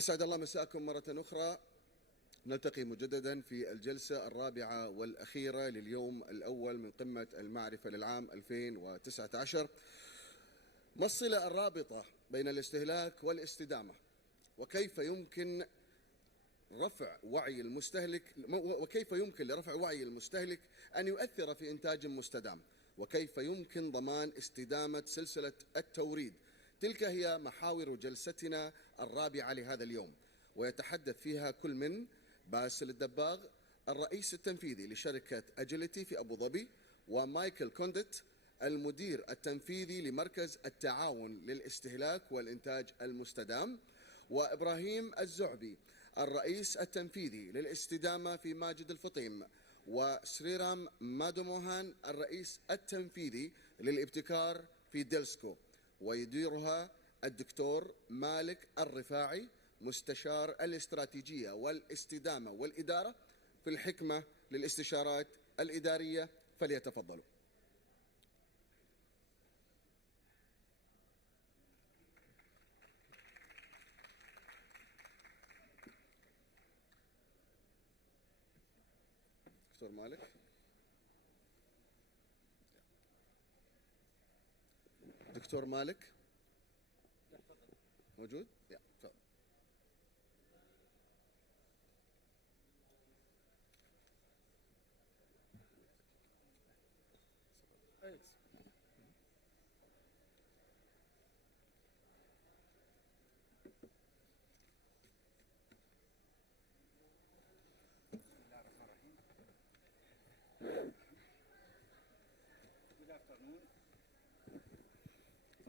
أسعد الله مساءكم مرة أخرى. نلتقي مجددا في الجلسة الرابعة والأخيرة لليوم الأول من قمة المعرفة للعام 2019. ما الصلة الرابطة بين الاستهلاك والاستدامة؟ وكيف يمكن لرفع وعي المستهلك أن يؤثر في إنتاج مستدام؟ وكيف يمكن ضمان استدامة سلسلة التوريد؟ تلك هي محاور جلستنا الرابعة لهذا اليوم، ويتحدث فيها كل من باسل الدباغ الرئيس التنفيذي لشركة أجيليتي في أبو ظبي، ومايكل كوندت المدير التنفيذي لمركز التعاون للاستهلاك والإنتاج المستدام، وإبراهيم الزعبي الرئيس التنفيذي للاستدامة في ماجد الفطيم، وسريرام مادوموهان الرئيس التنفيذي للابتكار في ديلسكو، ويديرها الدكتور مالك الرفاعي مستشار الاستراتيجية والاستدامة والإدارة في الحكمة للاستشارات الإدارية. فليتفضلوا. دكتور مالك. دكتور مالك موجود؟ تفضل.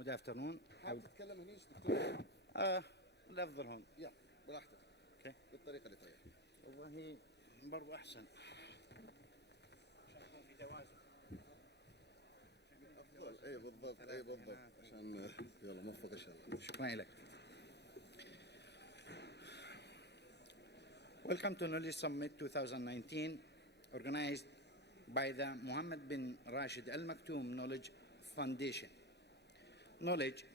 Good afternoon. حابب تتكلم هنيش دكتور؟ الأفضل هون. براحتك. اوكي. بالطريقة اللي تريح. والله برضو أحسن. عشان يكون في توازن. أفضل. أي بالضبط. عشان يلا موفق إن شاء الله. شكرا لك. Welcome to Knowledge Summit 2019, organized by the Mohammed bin Rashid Al Maktoum Knowledge Foundation. Knowledge,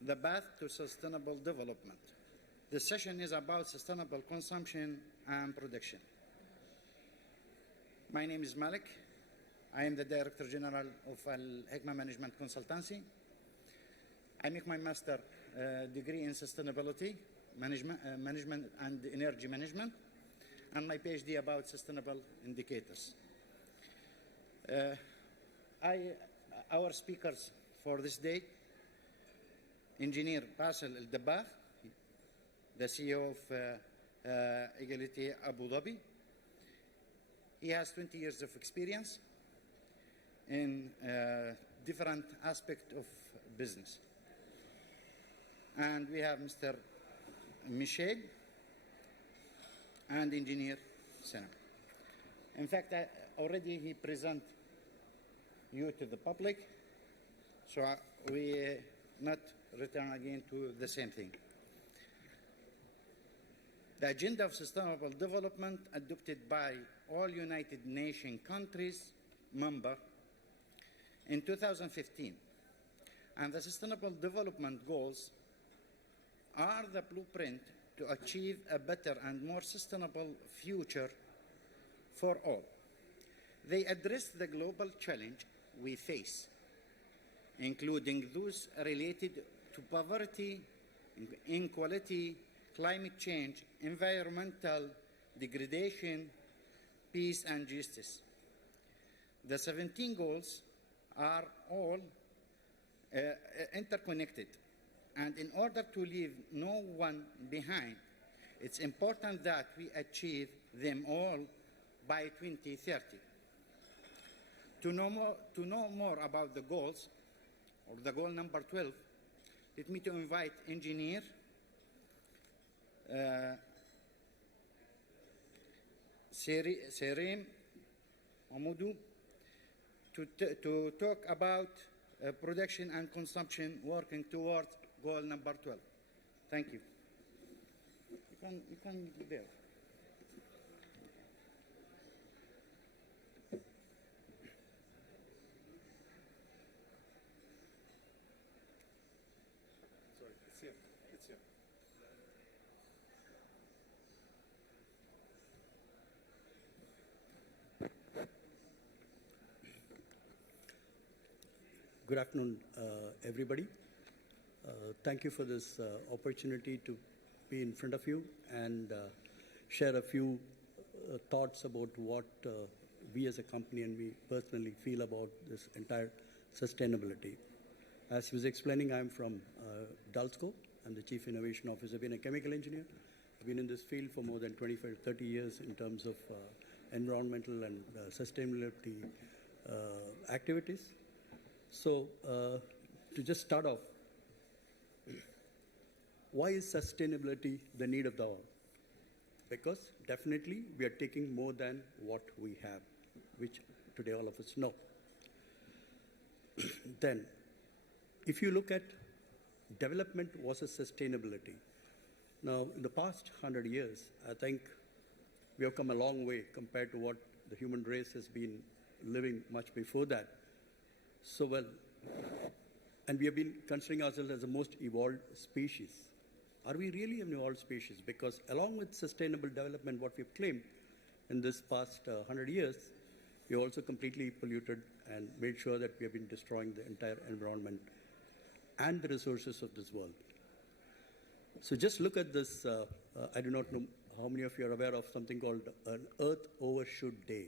the path to sustainable development. This session is about sustainable consumption and production. My name is Malek. I am the Director General of Al-Hikmah Management Consultancy. I make my master degree in sustainability, management and energy management, and my PhD about sustainable indicators. Our speakers for this day, Engineer Bassel Dabbagh, the CEO of Agility Abu Dhabi. He has 20 years of experience in different aspects of business. And we have Mr. Michel and Engineer Sreeram. In fact, already he present you to the public, so we not return again to the same thing. The agenda of sustainable development adopted by all United Nations countries member in 2015, and the Sustainable Development Goals are the blueprint to achieve a better and more sustainable future for all. They address the global challenge we face, including those related to poverty, inequality, climate change, environmental degradation, peace and justice. The 17 goals are all interconnected, and in order to leave no one behind, it's important that we achieve them all by 2030. To know more about the goals, or the goal number 12, let me to invite Engineer Sreeram to talk about production and consumption working towards goal number 12. Thank you. You can be there. Sorry, it's here. Good afternoon, everybody. Thank you for this opportunity to be in front of you and share a few thoughts about what we as a company and we personally feel about this entire sustainability. As he was explaining, I'm from Dalsco. I'm the Chief Innovation Officer. I've been a chemical engineer. I've been in this field for more than 25, 30 years in terms of environmental and sustainability activities. So to just start off, why is sustainability the need of the hour? Because definitely we are taking more than what we have, which today all of us know. Then, if you look at development versus sustainability, now in the past 100 years, I think we have come a long way compared to what the human race has been living much before that. So well, and we have been considering ourselves as the most evolved species. Are we really an evolved species? Because along with sustainable development, what we've claimed in this past 100 years, we also completely polluted and made sure that we have been destroying the entire environment and the resources of this world. So just look at this. I do not know how many of you are aware of something called an Earth Overshoot Day,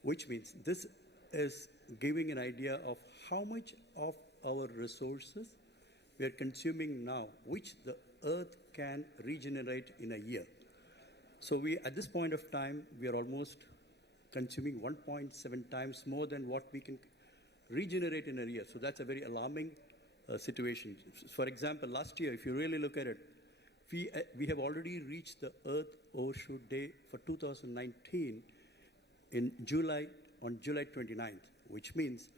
which means this is giving an idea of how much of our resources we are consuming now, which the Earth can regenerate in a year. So we, at this point of time, we are almost consuming 1.7 times more than what we can regenerate in a year. So that's a very alarming situation. For example, last year, if you really look at it, we have already reached the Earth Overshoot Day for 2019 in July, on July 29th, which means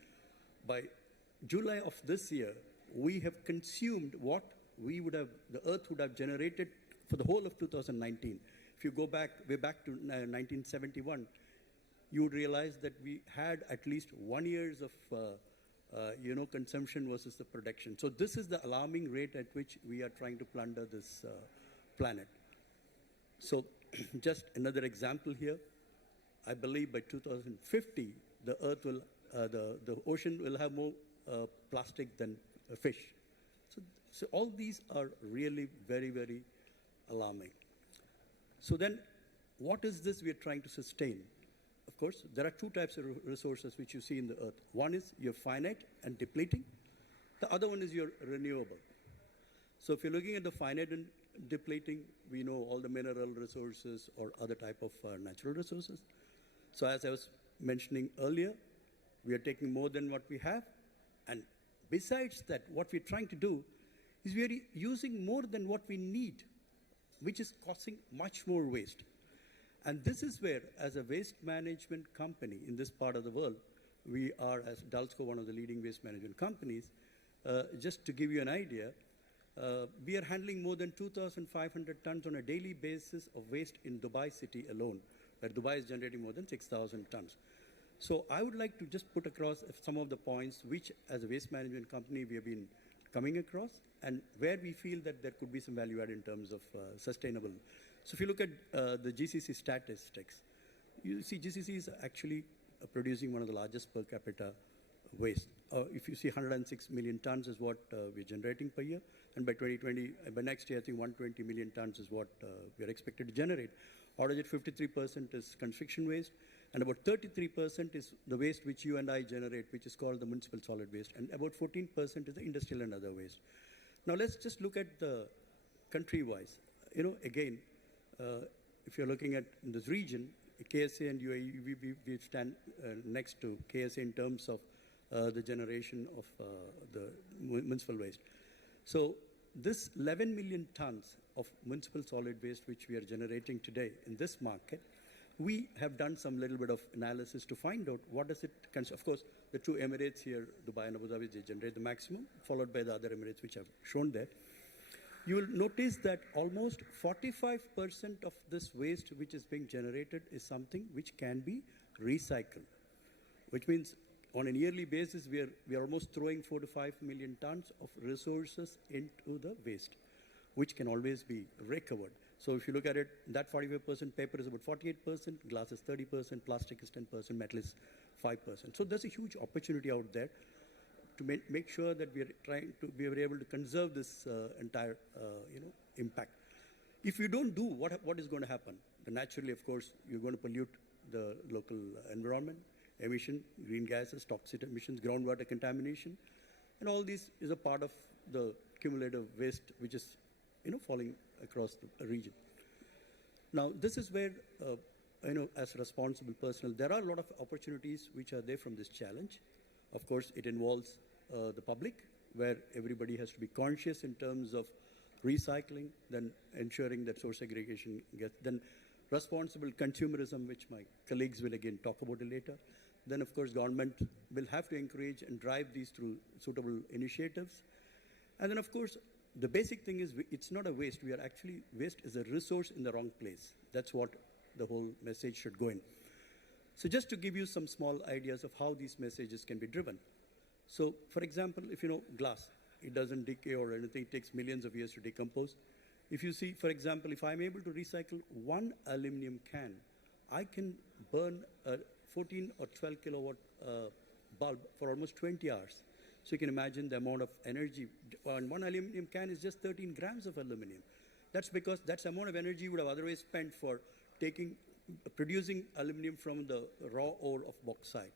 by July of this year, we have consumed what we would have, the Earth would have generated for the whole of 2019. If you go back, way back to 1971, you would realize that we had at least 1 year's of consumption versus the production. So this is the alarming rate at which we are trying to plunder this planet. So just another example here. I believe by 2050, the Earth will, the ocean will have more plastic than fish. So all these are really very, very alarming. So then, what is this we are trying to sustain? Of course, there are two types of resources which you see in the Earth. One is your finite and depleting. The other one is your renewable. So if you're looking at the finite and depleting, we know all the mineral resources or other type of natural resources. So as I was mentioning earlier, we are taking more than what we have. And besides that, what we're trying to do is we are using more than what we need, which is causing much more waste. And this is where, as a waste management company in this part of the world, we are, as Dalsco, one of the leading waste management companies. Just to give you an idea, we are handling more than 2,500 tons on a daily basis of waste in Dubai city alone, where Dubai is generating more than 6,000 tons. So I would like to just put across some of the points which, as a waste management company, we have been coming across and where we feel that there could be some value add in terms of sustainable. So if you look at the GCC statistics, you see GCC is actually producing one of the largest per capita waste. If you see 106 million tons is what we're generating per year, and by 2020, by next year, I think 120 million tons is what we are expected to generate. Out of it, 53% is construction waste, and about 33% is the waste which you and I generate, which is called the municipal solid waste, and about 14% is the industrial and other waste. Now let's just look at the country-wise. Again, if you're looking at this region, KSA and UAE, we stand next to KSA in terms of the generation of the municipal waste. So this 11 million tons of municipal solid waste which we are generating today in this market, we have done some little bit of analysis to find out what does it consume. Of course, the two Emirates here, Dubai and Abu Dhabi, they generate the maximum, followed by the other Emirates which I've shown there. You will notice that almost 45% of this waste which is being generated is something which can be recycled, which means on a yearly basis, we are almost throwing 4 to 5 million tons of resources into the waste, which can always be recovered. So if you look at it, that 45%, paper is about 48%, glass is 30%, plastic is 10%, metal is 5%. So there's a huge opportunity out there. to make sure that we are able to conserve this entire impact. If you don't do, what is going to happen? Then naturally, of course, you're going to pollute the local environment, emission, green gases, toxic emissions, groundwater contamination, and all this is a part of the cumulative waste which is falling across the region. Now, this is where, as responsible personnel, there are a lot of opportunities which are there from this challenge. Of course, it involves the public, where everybody has to be conscious in terms of recycling, then ensuring that source segregation gets, then responsible consumerism, which my colleagues will again talk about it later. Then, of course, government will have to encourage and drive these through suitable initiatives. And then, of course, the basic thing is it's not a waste. Waste is a resource in the wrong place. That's what the whole message should go in. So just to give you some small ideas of how these messages can be driven. So, for example, if glass, it doesn't decay or anything, it takes millions of years to decompose. If you see, for example, if I'm able to recycle one aluminum can, I can burn a 14 or 12 kilowatt bulb for almost 20 hours. So you can imagine the amount of energy. And one aluminum can is just 13 grams of aluminum. That's because that's the amount of energy you would have otherwise spent for producing aluminum from the raw ore of bauxite.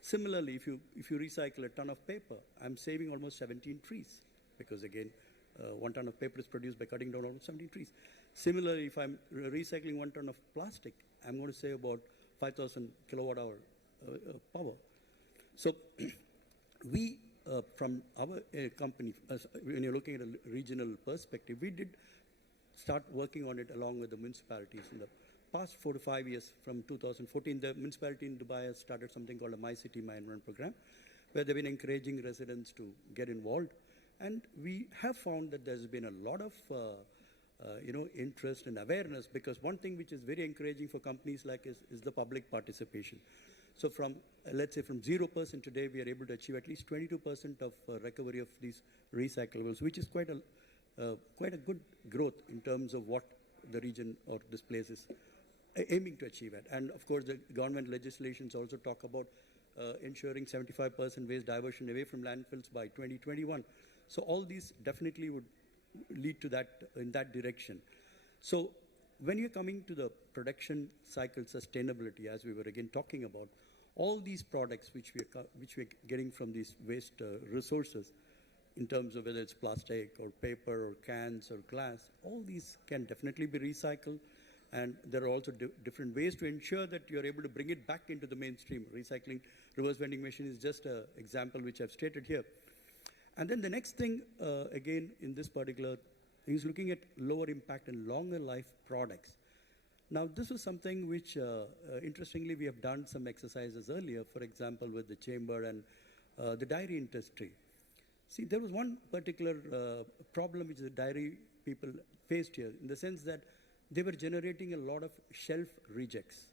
Similarly, if you recycle a ton of paper, I'm saving almost 17 trees, because again, 1 ton of paper is produced by cutting down almost 17 trees. Similarly, if I'm recycling 1 ton of plastic, I'm going to save about 5,000 kilowatt hour power. So we, from our company, when you're looking at a regional perspective, we did start working on it along with the municipalities. In the past 4 to 5 years, from 2014, the municipality in Dubai has started something called a My City, My Environment program, where they've been encouraging residents to get involved. And we have found that there's been a lot of interest and awareness, because one thing which is very encouraging for companies like is the public participation. So from, let's say from 0% today, we are able to achieve at least 22% of recovery of these recyclables, which is quite a good growth in terms of what the region or this place is aiming to achieve at. And of course, the government legislations also talk about ensuring 75% waste diversion away from landfills by 2021. So all these definitely would lead to that, in that direction. So when you're coming to the production cycle sustainability, as we were again talking about, all these products which we're getting from these waste resources, in terms of whether it's plastic or paper or cans or glass, all these can definitely be recycled. And there are also different ways to ensure that you're able to bring it back into the mainstream. Recycling reverse vending machine is just an example which I've stated here. And then the next thing, again, in this particular, is looking at lower impact and longer life products. Now, this is something which, interestingly, we have done some exercises earlier, for example, with the chamber and the dairy industry. See, there was one particular problem which the dairy people faced here, in the sense that they were generating a lot of shelf rejects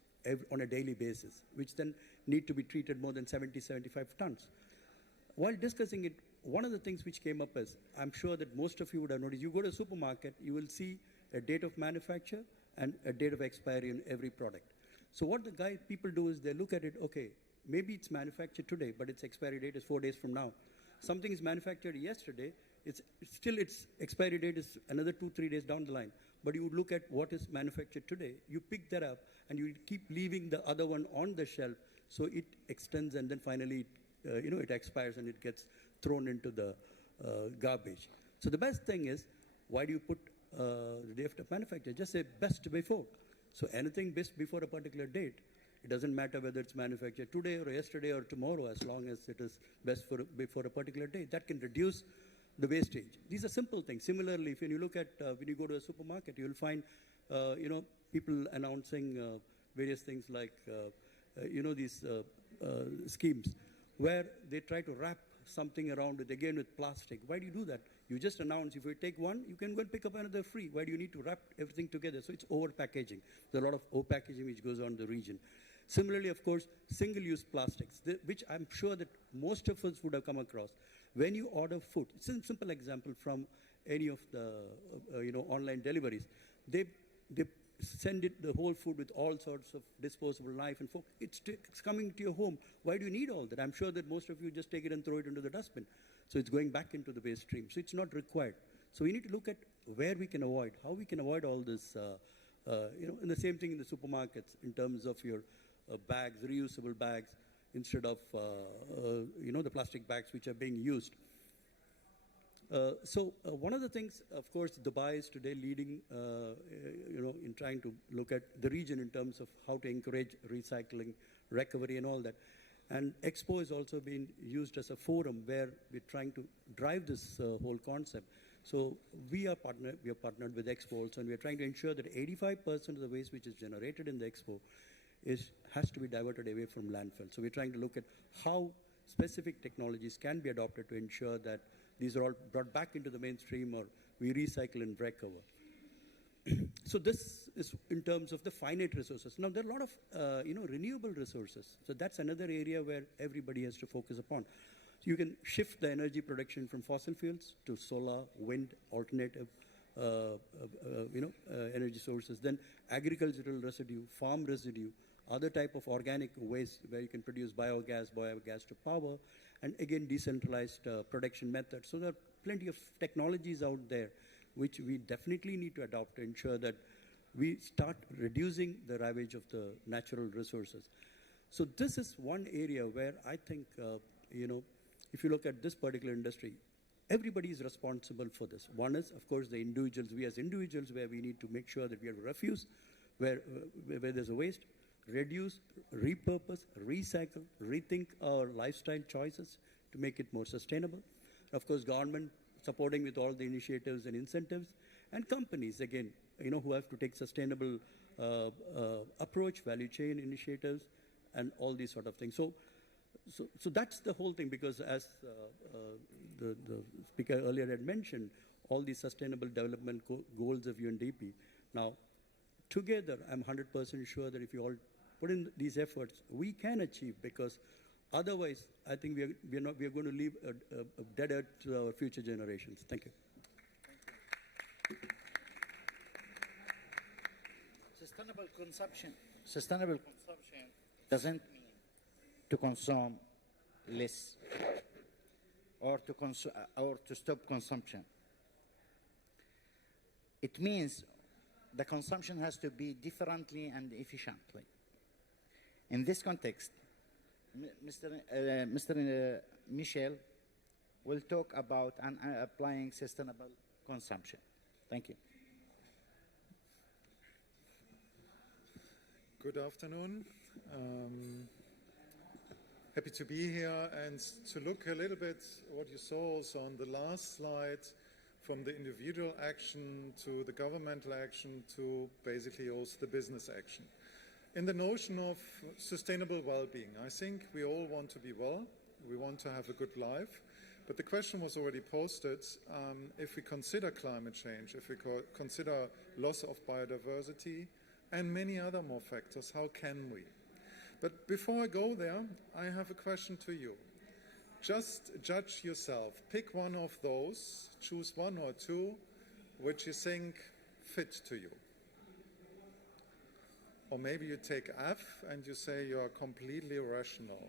on a daily basis, which then need to be treated more than 70, 75 tons. While discussing it, one of the things which came up is, I'm sure that most of you would have noticed, you go to a supermarket, you will see a date of manufacture and a date of expiry in every product. So what people do is they look at it, okay, maybe it's manufactured today, but its expiry date is 4 days from now. Something is manufactured yesterday, its expiry date is another 2-3 days down the line. But you would look at what is manufactured today, you pick that up, and you keep leaving the other one on the shelf, so it extends, and then finally, it expires and it gets thrown into the garbage. So the best thing is, why do you put the date of manufacture? Just say best before. So anything best before a particular date, it doesn't matter whether it's manufactured today or yesterday or tomorrow, as long as it is best before a particular date. That can reduce the wastage. These are simple things. Similarly, when you look at, when you go to a supermarket, you'll find, people announcing various things like, these schemes where they try to wrap something around it, again with plastic. Why do you do that? You just announce, if you take one, you can go and pick up another free. Why do you need to wrap everything together? So it's over-packaging. There's a lot of over-packaging which goes on in the region. Similarly, of course, single-use plastics, which I'm sure that most of us would have come across. When you order food, it's a simple example from any of the online deliveries. They send it the whole food with all sorts of disposable knife and fork. It's coming to your home. Why do you need all that? I'm sure that most of you just take it and throw it into the dustbin. So it's going back into the waste stream. So it's not required. So we need to look at where we can avoid, how we can avoid all this, and the same thing in the supermarkets in terms of your bags, reusable bags, instead of, the plastic bags which are being used. So one of the things, of course, Dabbagh is today leading, in trying to look at the region in terms of how to encourage recycling, recovery, and all that. And Expo has also been used as a forum where we're trying to drive this whole concept. So we are partnered with Expo also, and we are trying to ensure that 85% of the waste which is generated in the Expo has to be diverted away from landfill. So we're trying to look at how specific technologies can be adopted to ensure that these are all brought back into the mainstream, or we recycle and recover. So this is in terms of the finite resources. Now, there are a lot of renewable resources. So that's another area where everybody has to focus upon. So you can shift the energy production from fossil fuels to solar, wind, alternative energy sources. Then agricultural residue, farm residue, other type of organic waste where you can produce biogas to power, and again, decentralized production methods. So there are plenty of technologies out there which we definitely need to adopt to ensure that we start reducing the ravage of the natural resources. So this is one area where I think, if you look at this particular industry, everybody is responsible for this. One is, of course, the individuals. We as individuals, where we need to make sure that we have refuse, where there's a waste, reduce, repurpose, recycle, rethink our lifestyle choices to make it more sustainable. Of course, government supporting with all the initiatives and incentives, and companies, again, who have to take sustainable approach, value chain initiatives, and all these sort of things. So that's the whole thing, because as the speaker earlier had mentioned, all these sustainable development goals of UNDP. Now, together, I'm 100% sure that if you all put in these efforts, we can achieve, because otherwise, I think we are going to leave a dead end to our future generations. Thank you. Sustainable consumption doesn't mean to consume less or to stop consumption. It means the consumption has to be differently and efficiently. In this context, Mr. Michel will talk about applying sustainable consumption. Thank you. Good afternoon. Happy to be here and to look a little bit what you saw also on the last slide, from the individual action to the governmental action to basically also the business action. In the notion of sustainable well-being, I think we all want to be well, we want to have a good life, but the question was already posted, if we consider climate change, if we consider loss of biodiversity and many other more factors, how can we? But before I go there, I have a question to you. Just judge yourself, pick one of those, choose one or two, which you think fit to you. Or maybe you take F and you say you are completely rational.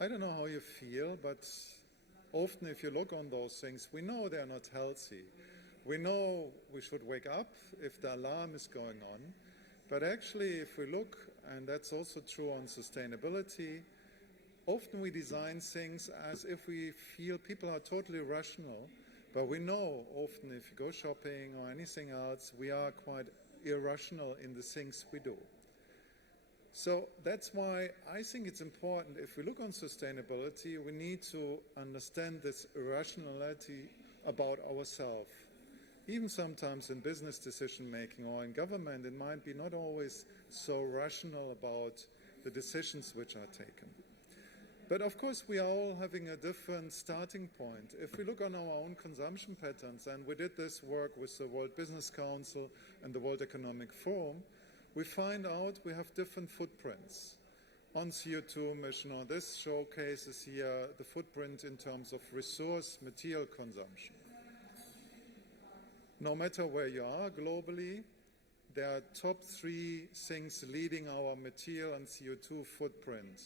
I don't know how you feel, but often if you look on those things, we know they're not healthy. We know we should wake up if the alarm is going on. But actually, if we look, and that's also true on sustainability, often we design things as if we feel people are totally rational. But we know often if you go shopping or anything else, we are quite irrational in the things we do. So that's why I think it's important, if we look on sustainability, we need to understand this irrationality about ourselves. Even sometimes in business decision making or in government, it might be not always so rational about the decisions which are taken. But of course, we are all having a different starting point. If we look on our own consumption patterns, and we did this work with the World Business Council and the World Economic Forum, we find out we have different footprints on CO2 emission, or this showcases here the footprint in terms of resource material consumption. No matter where you are globally, there are top 3 things leading our material and CO2 footprint.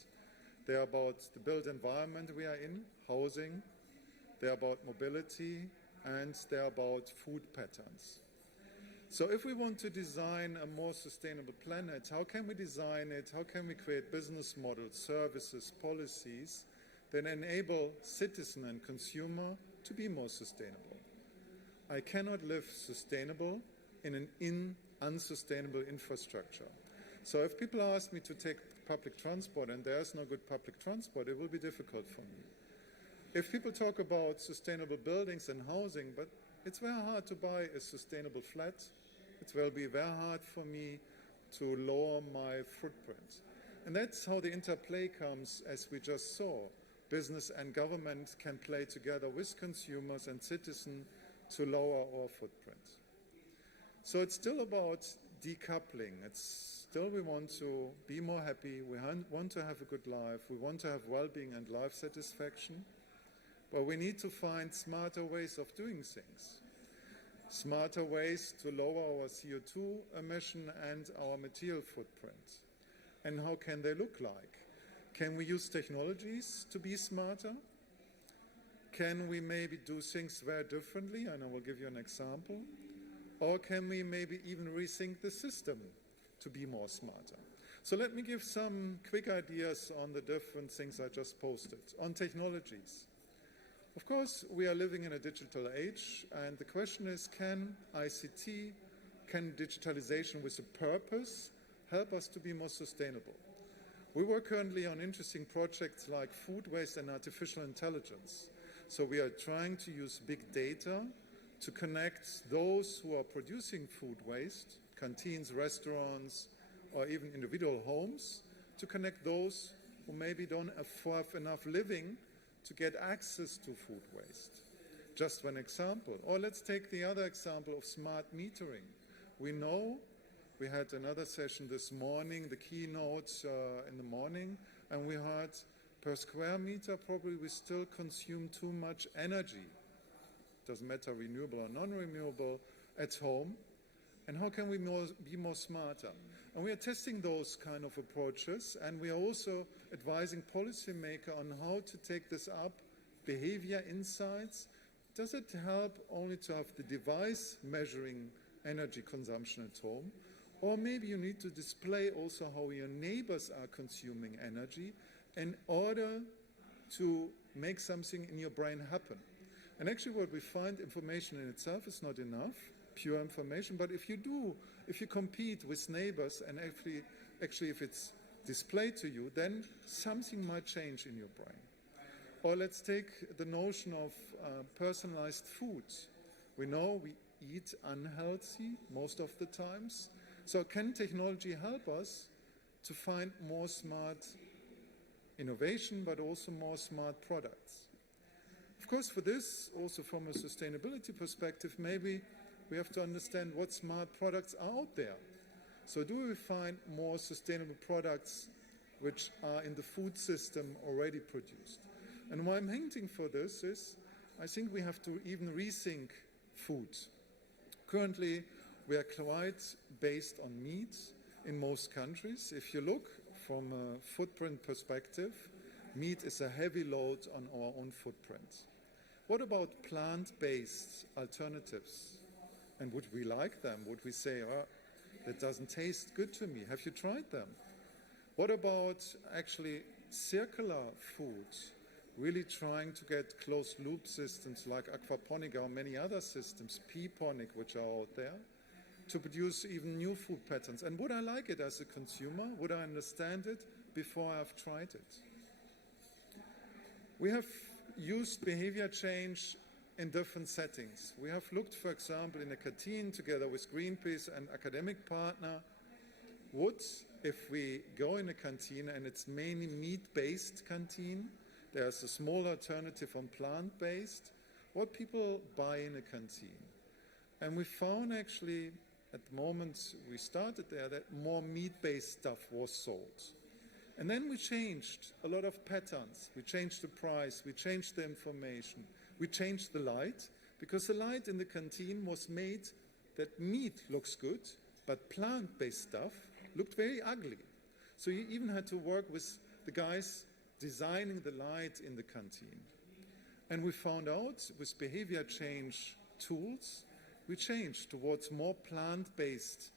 They're about the built environment we are in, housing, they're about mobility, and they're about food patterns. So if we want to design a more sustainable planet, how can we design it? How can we create business models, services, policies that enable citizen and consumer to be more sustainable? I cannot live sustainable in an unsustainable infrastructure. So if people ask me to take public transport and there's no good public transport, it will be difficult for me. If people talk about sustainable buildings and housing, but it's very hard to buy a sustainable flat, it will be very hard for me to lower my footprint. And that's how the interplay comes, as we just saw. Business and government can play together with consumers and citizens to lower our footprint. So it's still about decoupling. It's still we want to be more happy, we want to have a good life, we want to have well-being and life satisfaction, but we need to find smarter ways of doing things. Smarter ways to lower our CO2 emission and our material footprint. And how can they look like? Can we use technologies to be smarter? Can we maybe do things very differently? And I will give you an example. Or can we maybe even rethink the system to be more smarter? So let me give some quick ideas on the different things I just posted. On technologies. Of course, we are living in a digital age, and the question is, can ICT, can digitalization with a purpose help us to be more sustainable? We work currently on interesting projects like food waste and artificial intelligence. So we are trying to use big data to connect those who are producing food waste, canteens, restaurants, or even individual homes, to connect those who maybe don't have enough living to get access to food waste. Just one example. Or let's take the other example of smart metering. We know, we had another session this morning, the keynote in the morning, and we heard per square meter probably we still consume too much energy. Doesn't matter renewable or non-renewable at home. And how can we be more smarter? And we are testing those kind of approaches, and we are also advising policymakers on how to take this up, behavior insights. Does it help only to have the device measuring energy consumption at home? Or maybe you need to display also how your neighbors are consuming energy in order to make something in your brain happen. And actually what we find, information in itself is not enough, pure information, but if you compete with neighbors and actually if it's displayed to you, then something might change in your brain. Or let's take the notion of personalized food. We know we eat unhealthy most of the times. So can technology help us to find more smart innovation, but also more smart products? Of course, for this, also from a sustainability perspective, maybe we have to understand what smart products are out there. So do we find more sustainable products which are in the food system already produced? And why I'm hinting for this is, I think we have to even rethink food. Currently, we are quite based on meat in most countries. If you look from a footprint perspective, meat is a heavy load on our own footprint. What about plant-based alternatives? And would we like them? Would we say, oh, that doesn't taste good to me? Have you tried them? What about actually circular foods? Really trying to get closed-loop systems like aquaponic or many other systems, peaponic, which are out there, to produce even new food patterns. And would I like it as a consumer? Would I understand it before I have tried it? We have used behavior change in different settings. We have looked, for example, in a canteen together with Greenpeace and academic partner. Would, if we go in a canteen and it's mainly meat-based canteen, there's a small alternative on plant-based, what people buy in a canteen. And we found actually, at the moment we started there, that more meat-based stuff was sold. And then we changed a lot of patterns. We changed the price, we changed the information, we changed the light. because the light in the canteen was made that meat looks good, but plant-based stuff looked very ugly. So you even had to work with the guys designing the light in the canteen. And we found out with behavior change tools, we changed towards more plant-based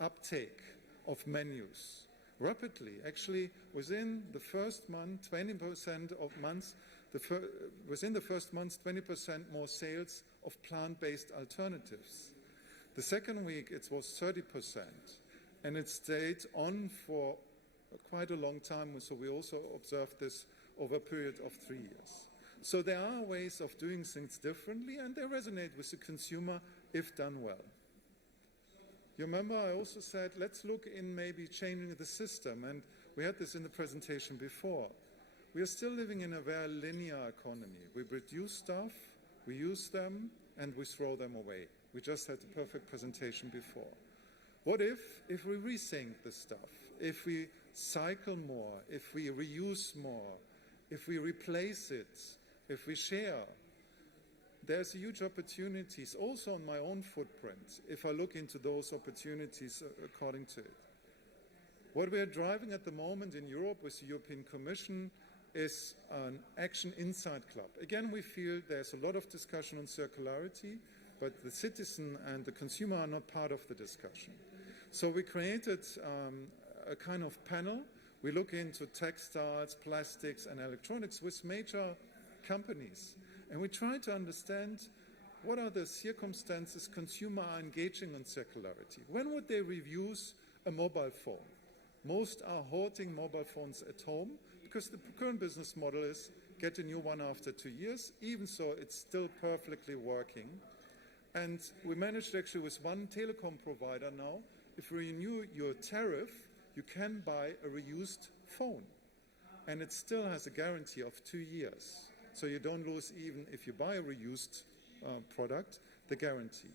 uptake of menus rapidly. Actually, within the first month, 20% of months, within the first month, 20% more sales of plant-based alternatives. The second week, it was 30%, and it stayed on for quite a long time, so we also observed this over a period of 3 years. So there are ways of doing things differently, and they resonate with the consumer if done well. You remember I also said, let's look in maybe changing the system, and we had this in the presentation before. We are still living in a very linear economy. We produce stuff, we use them, and we throw them away. We just had the perfect presentation before. What if we rethink the stuff, if we cycle more, if we reuse more, if we replace it, if we share? There's huge opportunities also on my own footprint if I look into those opportunities according to it. What we are driving at the moment in Europe with the European Commission is an Action Inside Club. Again, we feel there's a lot of discussion on circularity, but the citizen and the consumer are not part of the discussion. So we created a kind of panel. We look into textiles, plastics, and electronics with major companies. And we try to understand what are the circumstances consumers are engaging on circularity. When would they reuse a mobile phone? Most are hoarding mobile phones at home because the current business model is get a new one after 2 years. Even so, it's still perfectly working. And we managed actually with one telecom provider now, if you renew your tariff, you can buy a reused phone. And it still has a guarantee of 2 years. So you don't lose, even if you buy a reused product, the guarantee.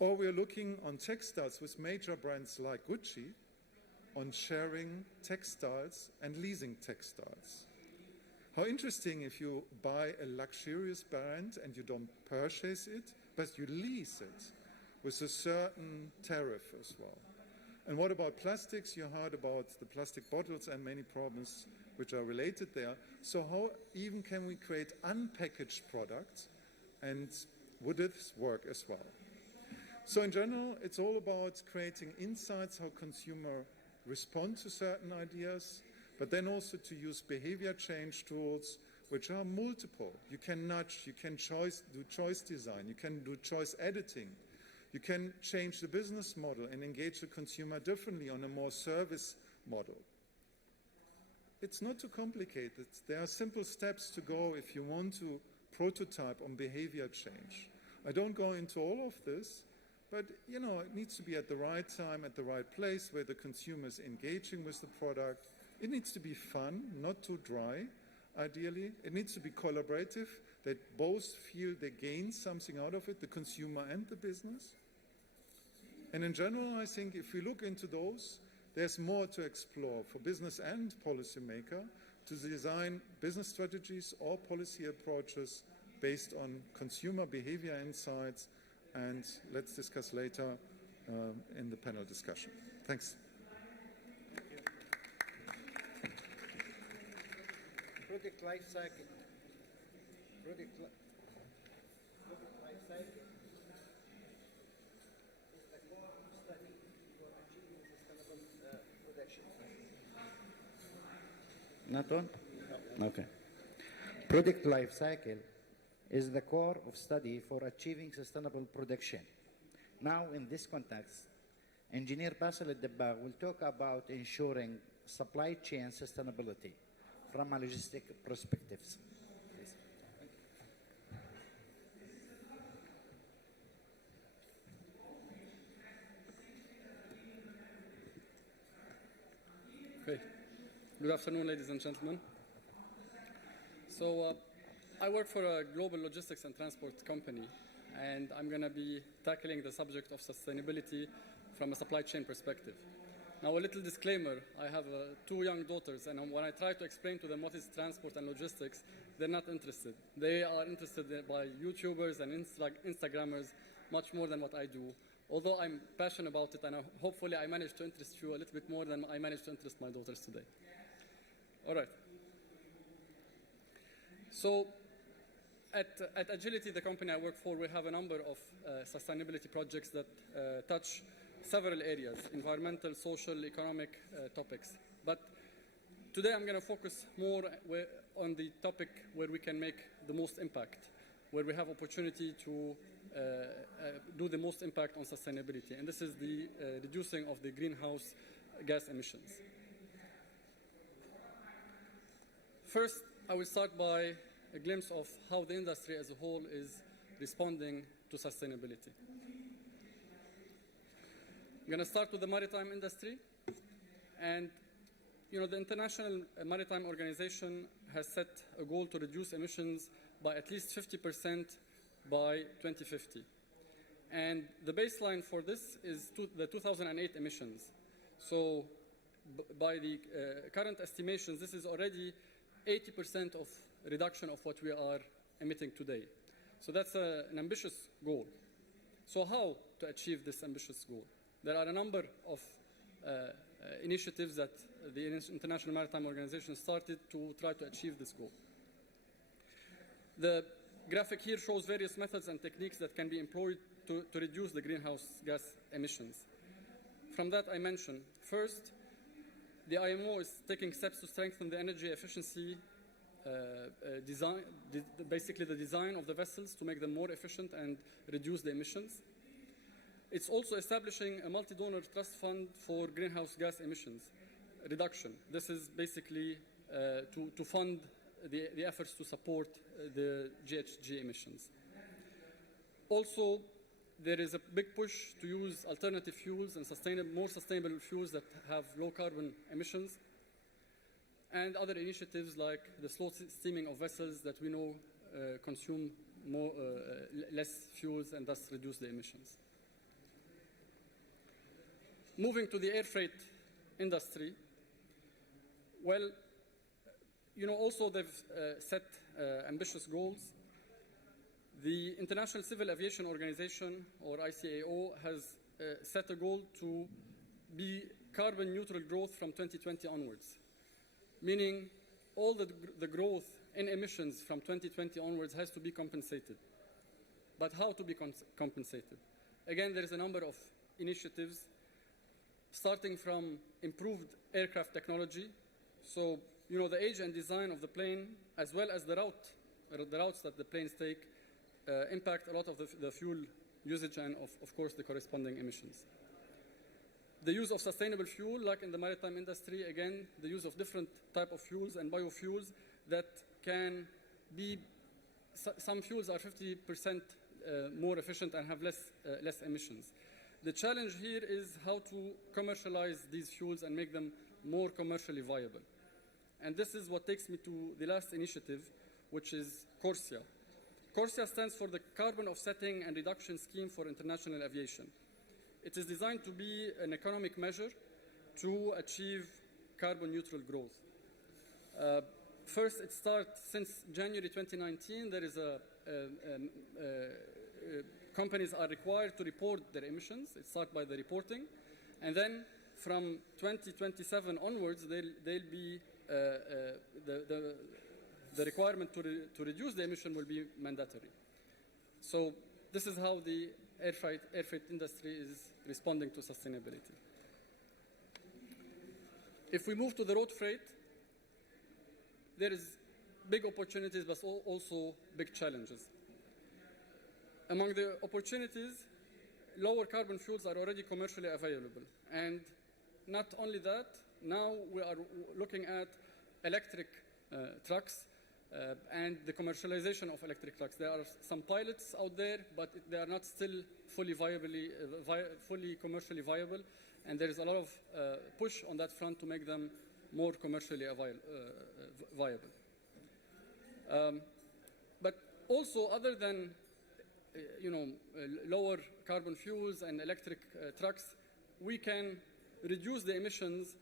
Or we're looking on textiles with major brands like Gucci on sharing textiles and leasing textiles. How interesting if you buy a luxurious brand and you don't purchase it, but you lease it with a certain tariff as well. And what about plastics? You heard about the plastic bottles and many problems which are related there. So how even can we create unpackaged products, and would this work as well? So in general, it's all about creating insights, how consumers respond to certain ideas, but then also to use behavior change tools, which are multiple. You can nudge, you can do choice design, you can do choice editing, you can change the business model and engage the consumer differently on a more service model. It's not too complicated. There are simple steps to go if you want to prototype on behavior change. I don't go into all of this, but it needs to be at the right time, at the right place, where the consumer is engaging with the product. It needs to be fun, not too dry, ideally. It needs to be collaborative, that both feel they gain something out of it, the consumer and the business. And in general, I think if we look into those, there's more to explore for business and policymaker to design business strategies or policy approaches based on consumer behavior insights, and let's discuss later in the panel discussion. Thanks. Product life cycle. Product life cycle is the core study for achieving sustainable production. Not on? No. Okay. Product life cycle is the core of study for achieving sustainable production. Now, in this context, Engineer Bassel at Dabbagh will talk about ensuring supply chain sustainability from a logistic perspective. Please. Okay. Good afternoon, ladies and gentlemen. So I work for a global logistics and transport company, and I'm going to be tackling the subject of sustainability from a supply chain perspective. Now, a little disclaimer, I have 2 young daughters, and when I try to explain to them what is transport and logistics, they're not interested. They are interested by YouTubers and Instagrammers much more than what I do, although I'm passionate about it, and hopefully I managed to interest you a little bit more than I managed to interest my daughters today. All right. So at Agility, the company I work for, we have a number of sustainability projects that touch several areas: environmental, social, economic topics. But today I'm going to focus more on the topic where we can make the most impact, where we have opportunity to do the most impact on sustainability, and this is the reducing of the greenhouse gas emissions. First, I will start by a glimpse of how the industry as a whole is responding to sustainability. I'm going to start with the maritime industry. And the International Maritime Organization has set a goal to reduce emissions by at least 50% by 2050. And the baseline for this is the 2008 emissions. So by the current estimations, this is already 80% of reduction of what we are emitting today. So that's an ambitious goal. So how to achieve this ambitious goal? There are a number of initiatives that the International Maritime Organization started to try to achieve this goal. The graphic here shows various methods and techniques that can be employed to reduce the greenhouse gas emissions. From that, I mentioned, first, the IMO is taking steps to strengthen the energy efficiency design, basically the design of the vessels to make them more efficient and reduce the emissions. It's also establishing a multi-donor trust fund for greenhouse gas emissions reduction. This is basically to fund the efforts to support the GHG emissions. Also, there is a big push to use alternative fuels and more sustainable fuels that have low carbon emissions, and other initiatives like the slow steaming of vessels that we know consume less fuels and thus reduce the emissions. Moving to the air freight industry, well, also they've set ambitious goals. The International Civil Aviation Organization, or ICAO, has set a goal to be carbon neutral growth from 2020 onwards, meaning all the growth in emissions from 2020 onwards has to be compensated. But how to be compensated? Again, there is a number of initiatives, starting from improved aircraft technology. So, the age and design of the plane, as well as the routes that the planes take, impact a lot of the fuel usage and, of course, the corresponding emissions. The use of sustainable fuel, like in the maritime industry, again, the use of different type of fuels and biofuels that can be, some fuels are 50% more efficient and have less emissions. The challenge here is how to commercialize these fuels and make them more commercially viable. And this is what takes me to the last initiative, which is CORSIA. CORSIA stands for the Carbon Offsetting and Reduction Scheme for International Aviation. It is designed to be an economic measure to achieve carbon neutral growth. First, it starts since January 2019. There is companies are required to report their emissions. It starts by the reporting. And then from 2027 onwards, they'll be, the requirement to reduce the emission will be mandatory. So this is how the air freight industry is responding to sustainability. If we move to the road freight, there is big opportunities, but also big challenges. Among the opportunities, lower carbon fuels are already commercially available. And not only that, now we are looking at electric trucks and the commercialization of electric trucks. There are some pilots out there, but they are not still fully commercially viable. And there is a lot of push on that front to make them more commercially viable. But also, other than lower carbon fuels and electric trucks, we can reduce the emissions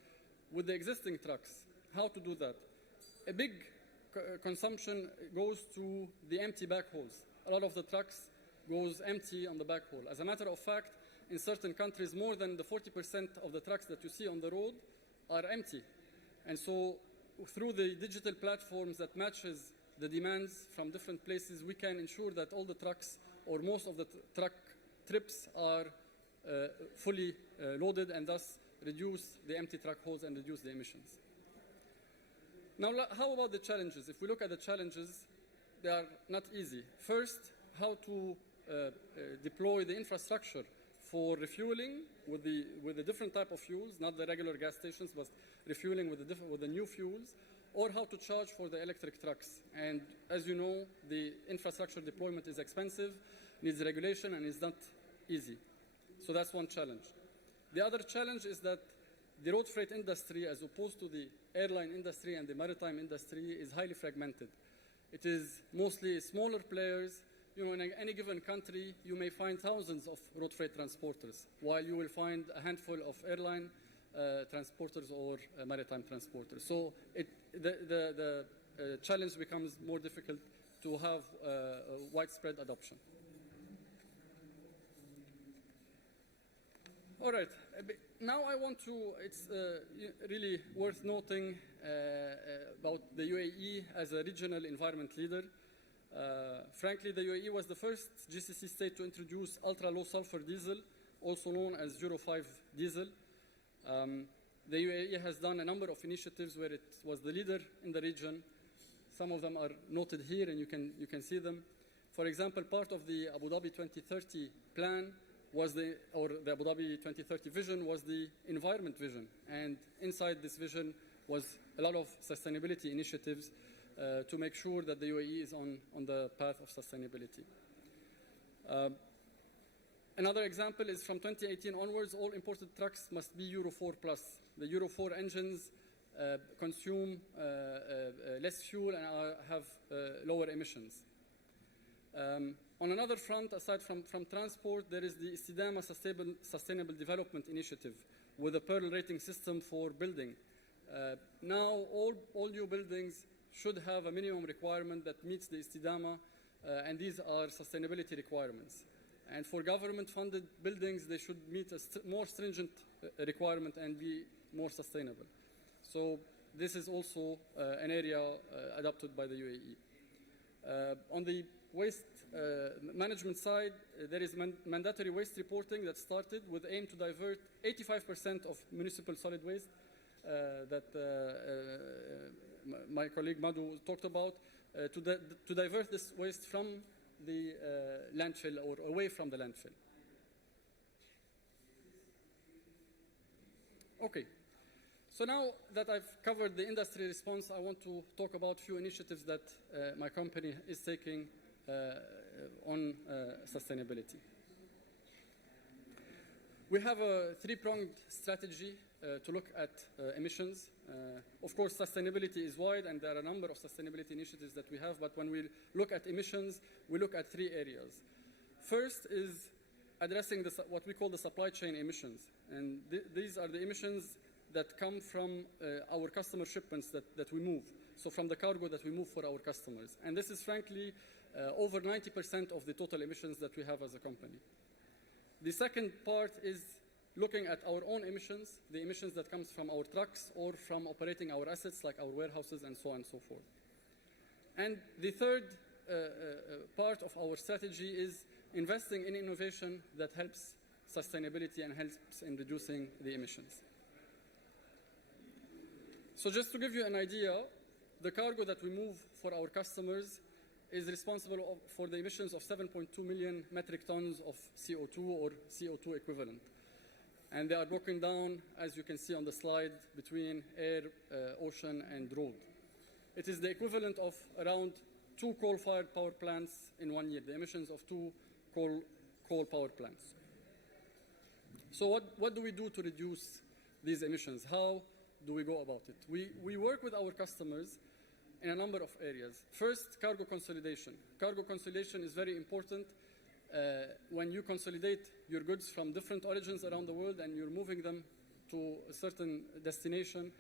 with the existing trucks. How to do that? A big consumption goes to the empty backhauls. A lot of the trucks goes empty on the backhaul. As a matter of fact, in certain countries, more than the 40% of the trucks that you see on the road are empty. And so through the digital platforms that matches the demands from different places, we can ensure that all the trucks or most of the truck trips are fully loaded and thus reduce the empty truck hauls and reduce the emissions. Now, how about the challenges? If we look at the challenges, they are not easy. First, how to deploy the infrastructure for refueling with the different type of fuels, not the regular gas stations, but refueling with the new fuels, or how to charge for the electric trucks. And as you know, the infrastructure deployment is expensive, needs regulation, and is not easy. So that's one challenge. The other challenge is that the road freight industry, as opposed to the airline industry and the maritime industry, is highly fragmented. It is mostly smaller players. You know, in any given country, you may find thousands of road freight transporters, while you will find a handful of airline transporters or maritime transporters. So the challenge becomes more difficult to have widespread adoption. All right, now I want to, it's really worth noting about the UAE as a regional environment leader. Frankly, the UAE was the first GCC state to introduce ultra-low sulfur diesel, also known as Euro 5 diesel. The UAE has done a number of initiatives where it was the leader in the region. Some of them are noted here, and you can see them. For example, part of the Abu Dhabi 2030 plan was the Abu Dhabi 2030 vision was the environment vision. And inside this vision was a lot of sustainability initiatives to make sure that the UAE is on the path of sustainability. Another example is from 2018 onwards, all imported trucks must be Euro 4+. The Euro 4 engines consume less fuel and have lower emissions. On another front, aside from transport, there is the Istidama Sustainable Development Initiative with a Pearl rating system for building. Now, all new buildings should have a minimum requirement that meets the Istidama, and these are sustainability requirements. And for government-funded buildings, they should meet a more stringent requirement and be more sustainable. So this is also an area adopted by the UAE. On the waste management side, there is mandatory waste reporting that started with the aim to divert 85% of municipal solid waste that my colleague Madhu talked about, to divert this waste from the landfill or away from the landfill. Okay, so now that I've covered the industry response, I want to talk about a few initiatives that my company is taking on sustainability. We have a three-pronged strategy to look at emissions. Of course, sustainability is wide, and there are a number of sustainability initiatives that we have, but when we look at emissions, we look at three areas. First is addressing what we call the supply chain emissions, and these are the emissions that come from our customer shipments that we move, so from the cargo that we move for our customers. And this is frankly over 90% of the total emissions that we have as a company. The second part is looking at our own emissions, the emissions that comes from our trucks or from operating our assets like our warehouses and so on and so forth. And the third part of our strategy is investing in innovation that helps sustainability and helps in reducing the emissions. So just to give you an idea, the cargo that we move for our customers is responsible for the emissions of 7.2 million metric tons of CO2 or CO2 equivalent. And they are broken down, as you can see on the slide, between air, ocean, and road. It is the equivalent of around 2 coal-fired power plants in 1 year, the emissions of 2 coal power plants. So what do we do to reduce these emissions? How do we go about it? We work with our customers in a number of areas. First, cargo consolidation. Cargo consolidation is very important. When you consolidate your goods from different origins around the world and you're moving them to a certain destination,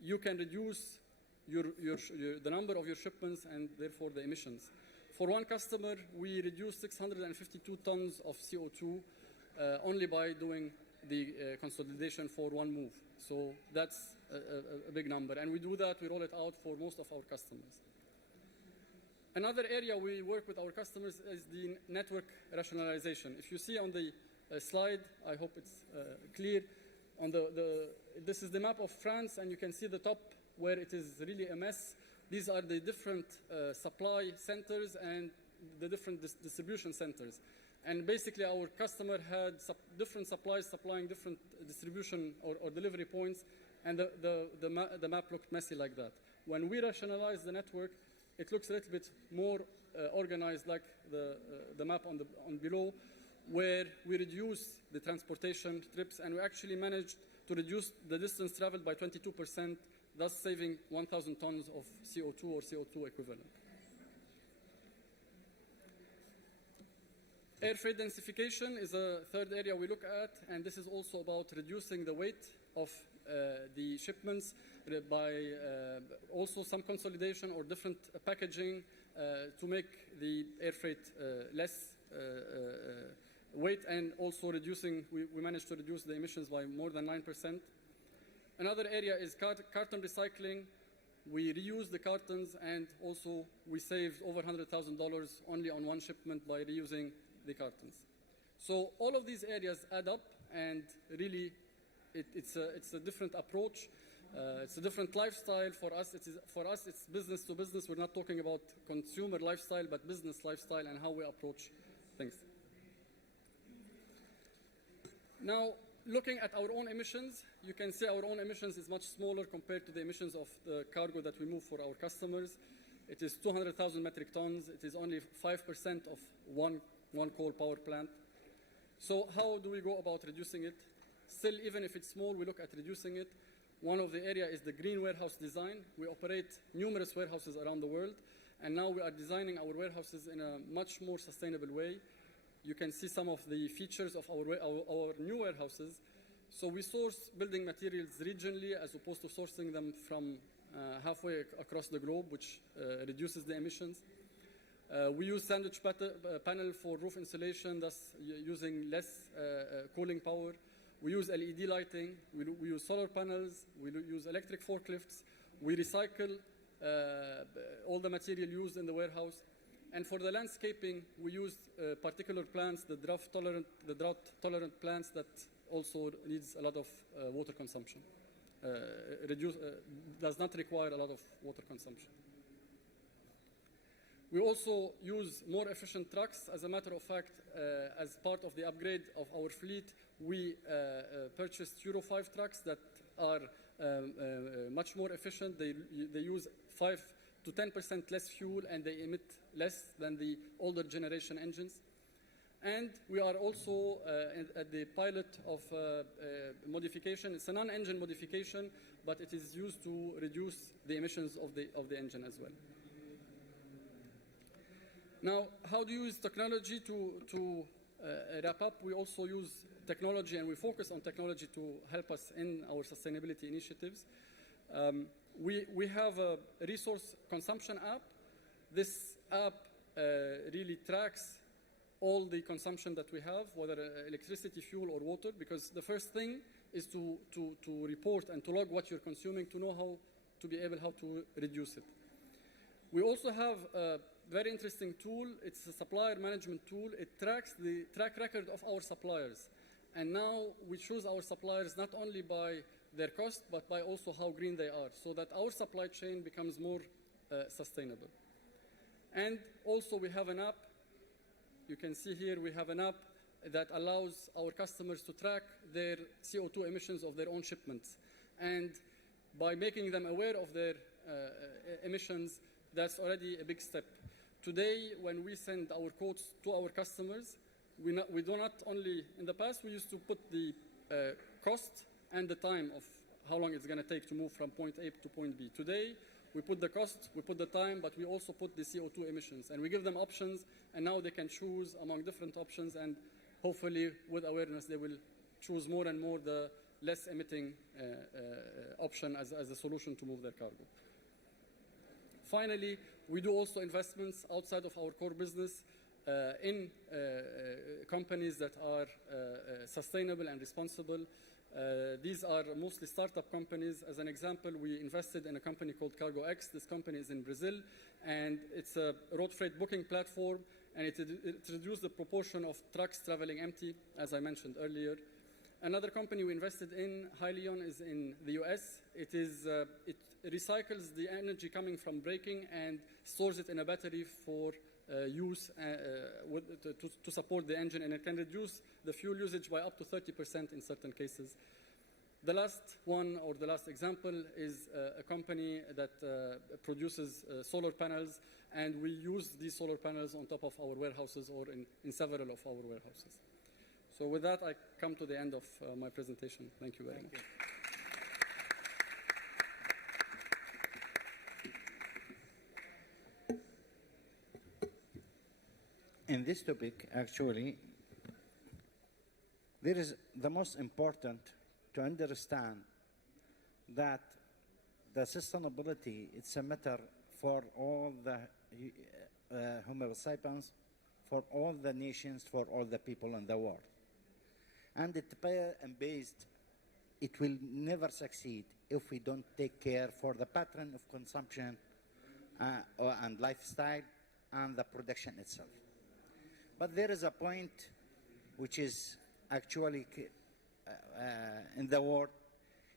you can reduce the number of your shipments and therefore the emissions. For one customer, we reduced 652 tons of CO2 only by doing the consolidation for one move. So that's a big number. And we do that, we roll it out for most of our customers. Another area we work with our customers is the network rationalization. If you see on the slide, I hope it's clear, this is the map of France, and you can see the top where it is really a mess. These are the different supply centers and the different distribution centers. And basically, our customer had different supplies supplying different distribution or delivery points, and the map looked messy like that. When we rationalize the network, it looks a little bit more organized, like the map on below, where we reduce the transportation trips, and we actually managed to reduce the distance traveled by 22%, thus saving 1,000 tons of CO2 or CO2 equivalent. Air freight densification is a third area we look at, and this is also about reducing the weight of the shipments by also some consolidation or different packaging to make the air freight less weight, and also reducing, we managed to reduce the emissions by more than 9%. Another area is carton recycling. We reuse the cartons, and also we saved over $100,000 only on one shipment by reusing the cartons. So all of these areas add up, and really it's a different approach. It's a different lifestyle for us. For us, it's business to business. We're not talking about consumer lifestyle, but business lifestyle and how we approach things. Now, looking at our own emissions, you can see our own emissions is much smaller compared to the emissions of the cargo that we move for our customers. It is 200,000 metric tons. It is only 5% of one coal power plant. So how do we go about reducing it? Still, even if it's small, we look at reducing it. One of the areas is the green warehouse design. We operate numerous warehouses around the world, and now we are designing our warehouses in a much more sustainable way. You can see some of the features of our new warehouses. So we source building materials regionally as opposed to sourcing them from halfway across the globe, which reduces the emissions. We use sandwich panel for roof insulation, thus using less cooling power. We use LED lighting. We use solar panels. We use electric forklifts. We recycle all the material used in the warehouse. And for the landscaping, we use particular plants, the drought-tolerant plants that also needs a lot of water consumption. Does not require a lot of water consumption. We also use more efficient trucks. As a matter of fact, as part of the upgrade of our fleet, we purchased Euro 5 trucks that are much more efficient. They use 5 to 10% less fuel, and they emit less than the older generation engines. And we are also at the pilot of modification. It's a non-engine modification, but it is used to reduce the emissions of the engine as well. Now, how do you use technology to wrap up? We also use technology, and we focus on technology to help us in our sustainability initiatives. We have a resource consumption app. This app really tracks all the consumption that we have, whether electricity, fuel, or water, because the first thing is to report and to log what you're consuming to know how to reduce it. We also have a very interesting tool. It's a supplier management tool. It tracks the track record of our suppliers. And now we choose our suppliers not only by their cost, but by also how green they are, so that our supply chain becomes more sustainable. And also we have an app. You can see here we have an app that allows our customers to track their CO2 emissions of their own shipments. And by making them aware of their emissions, that's already a big step. Today, when we send our quotes to our customers, we do not only, in the past, we used to put the cost and the time of how long it's going to take to move from point A to point B. Today, we put the cost, we put the time, but we also put the CO2 emissions. And we give them options, and now they can choose among different options, and hopefully, with awareness, they will choose more and more the less emitting option as a solution to move their cargo. Finally, we do also investments outside of our core business in companies that are sustainable and responsible. These are mostly startup companies. As an example, we invested in a company called Cargo X. This company is in Brazil, and it's a road freight booking platform, and it reduced the proportion of trucks traveling empty, as I mentioned earlier. Another company we invested in, Hyliion, is in the US. It recycles the energy coming from braking and stores it in a battery for use to support the engine, and it can reduce the fuel usage by up to 30% in certain cases. The last one, or the last example, is a company that produces solar panels, and we use these solar panels on top of our warehouses or in several of our warehouses. So with that, I come to the end of my presentation. Thank you very much. In this topic, actually, there is the most important to understand that the sustainability, it's a matter for all the Homo sapiens, for all the nations, for all the people in the world. And it will never succeed if we don't take care for the pattern of consumption and lifestyle and the production itself. But there is a point which is actually in the world.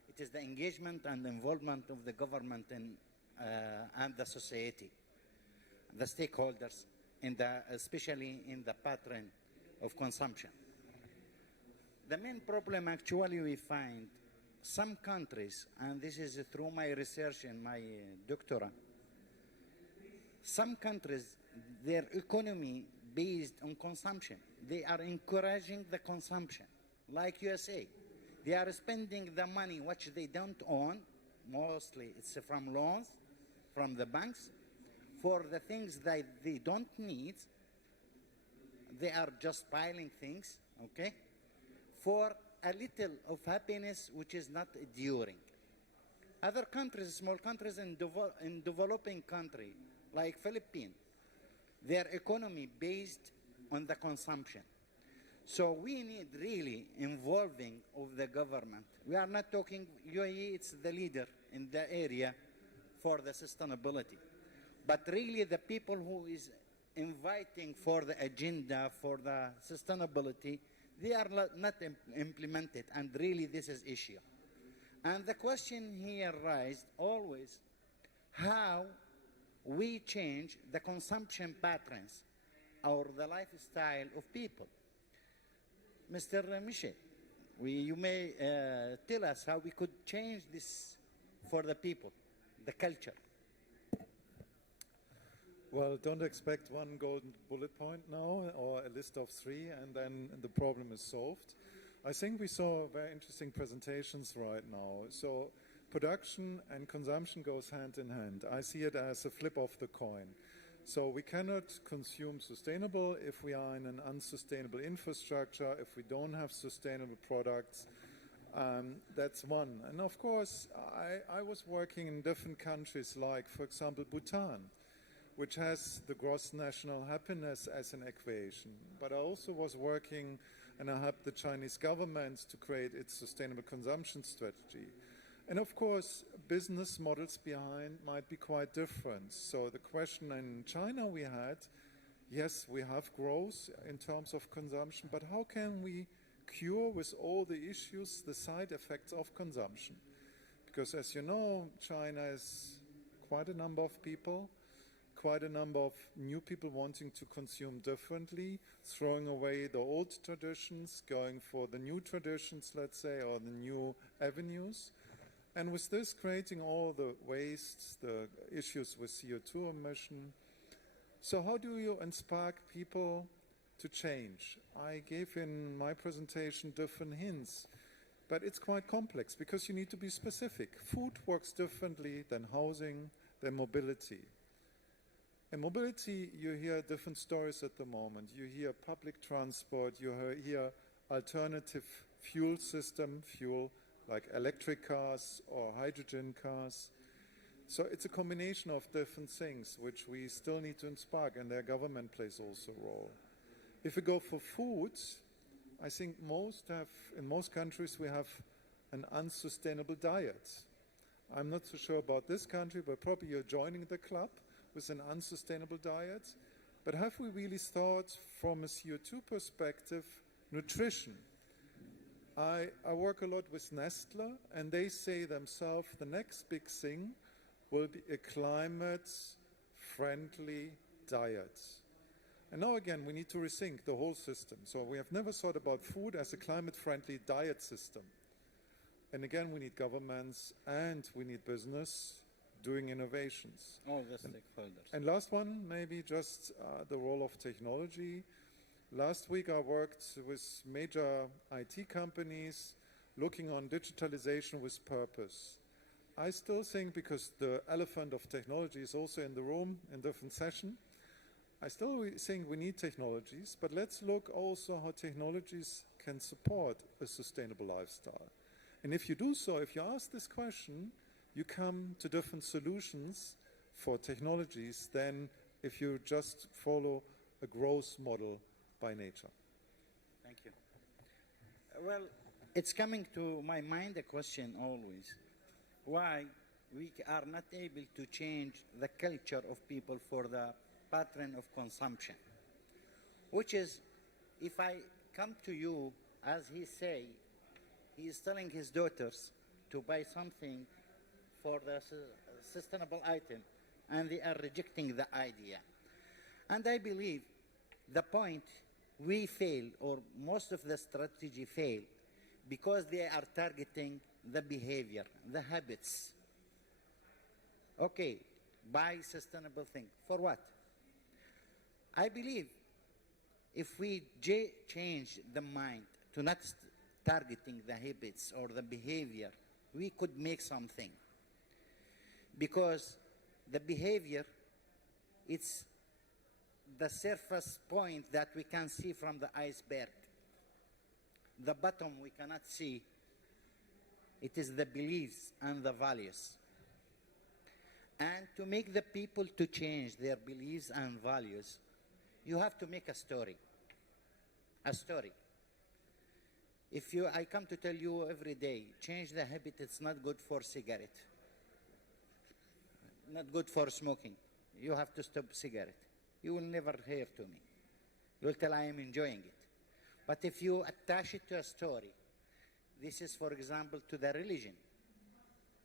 It is the engagement and involvement of the government and the society, the stakeholders, especially in the pattern of consumption. The main problem actually we find some countries, and this is through my research and my doctorate, some countries, their economy based on consumption. They are encouraging the consumption, like USA. They are spending the money which they don't own, mostly it's from loans, from the banks, for the things that they don't need. They are just piling things, okay, for a little of happiness which is not enduring. Other countries, small countries in developing country, like Philippines, their economy based on the consumption. So we need really involving of the government. We are not talking, UAE, it's the leader in the area for the sustainability. But really the people who is inviting for the agenda for the sustainability, they are not implemented, and really this is issue. And the question here raised always, how we change the consumption patterns or the lifestyle of people. Mr. Michel, you may tell us how we could change this for the people, the culture. Well, don't expect one golden bullet point now or a list of 3 and then the problem is solved. I think we saw very interesting presentations right now. So production and consumption goes hand in hand. I see it as a flip of the coin. So we cannot consume sustainable if we are in an unsustainable infrastructure, if we don't have sustainable products. That's one. And of course, I was working in different countries like, for example, Bhutan, which has the gross national happiness as an equation. But I also was working, and I helped the Chinese government to create its sustainable consumption strategy. And of course, business models behind might be quite different. So the question in China we had, yes, we have growth in terms of consumption, but how can we cure with all the issues the side effects of consumption? Because as you know, China is quite a number of people, quite a number of new people wanting to consume differently, throwing away the old traditions, going for the new traditions, let's say, or the new avenues. And with this, creating all the wastes, the issues with CO2 emission. So how do you inspire people to change? I gave in my presentation different hints, but it's quite complex because you need to be specific. Food works differently than housing, than mobility. In mobility, you hear different stories at the moment. You hear public transport, you hear alternative fuel system, fuel like electric cars or hydrogen cars. So it's a combination of different things which we still need to spark, and their government plays also a role. If we go for foods, I think in most countries we have an unsustainable diet. I'm not so sure about this country, but probably you're joining the club with an unsustainable diet. But have we really thought from a CO2 perspective, nutrition? I work a lot with Nestle, and they say themselves the next big thing will be a climate-friendly diet. And now again, we need to rethink the whole system. So we have never thought about food as a climate-friendly diet system. And again, we need governments and we need business doing innovations. All the stakeholders. And last one, maybe just the role of technology. Last week I worked with major IT companies looking on digitalization with purpose. I still think, because the elephant of technology is also in the room in different session, I still think we need technologies, but let's look also how technologies can support a sustainable lifestyle. And if you do so, if you ask this question, you come to different solutions for technologies than if you just follow a growth model by nature. Thank you. Well, it's coming to my mind a question always. Why we are not able to change the culture of people for the pattern of consumption? Which is, if I come to you, as he say, he is telling his daughters to buy something for the sustainable item, and they are rejecting the idea. And I believe the point we fail, or most of the strategy fail, because they are targeting the behavior, the habits. Okay, buy sustainable thing. For what? I believe if we change the mind to not targeting the habits or the behavior, we could make something. Because the behavior, it's the surface point that we can see from the iceberg. The bottom we cannot see. It is the beliefs and the values. And to make the people to change their beliefs and values, you have to make a story. A story. If I come to tell you every day, change the habit, it's not good for cigarette. Not good for smoking. You have to stop cigarette. You will never hear to me. You will tell I am enjoying it. But if you attach it to a story, this is, for example, to the religion.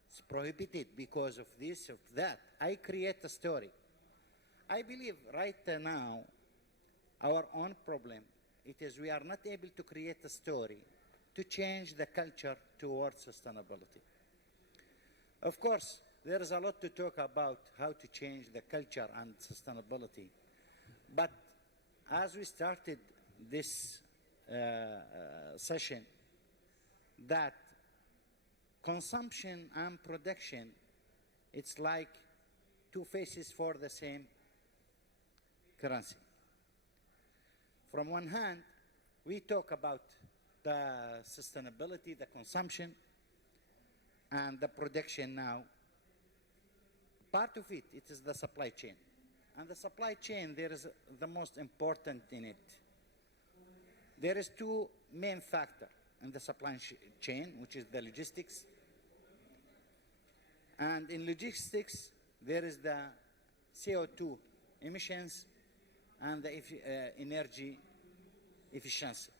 It's prohibited because of this, of that. I create a story. I believe right now, our own problem, it is we are not able to create a story to change the culture towards sustainability. Of course, there is a lot to talk about how to change the culture and sustainability. But as we started this session, that consumption and production, it's like two faces for the same currency. From one hand, we talk about the sustainability, the consumption, and the production now. Part of it, it is the supply chain. And the supply chain, there is the most important in it. There is two main factors in the supply chain, which is the logistics. And in logistics, there is the CO2 emissions and the energy efficiency.